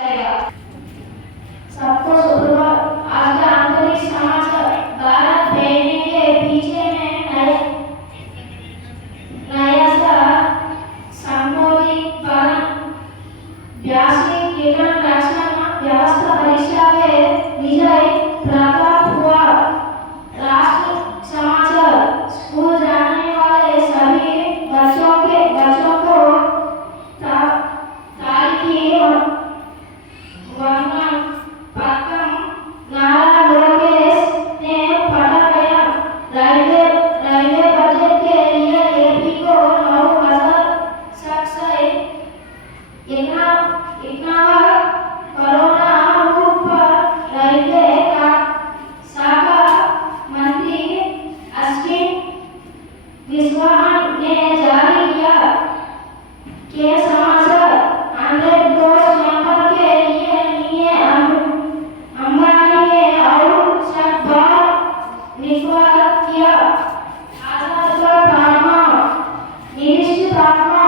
सबको शुक्रवार आज का आंतरिक समाचार भारत भेजने के पीछे में नया सा संबोधित व्यासी किरण रक्षण व्यवस्था परीक्षा में विजय प्राप्त हुआ। राष्ट्र समाचार स्कूल जाने वाले सभी बच्चों को तारीखी वंदन पक्कम नारा लोकेश ने पढ़ा गया। रेलवे बजट के लिए एपी को 9,751 करोड़ पर रेलवे का शाखा मंत्री अश्विन विश्वास ने जारी किया। के समाचार आंध्र नंबर के लिए अंबानी ने और शब्बार निष्पादन किया। आजाद का फार्मा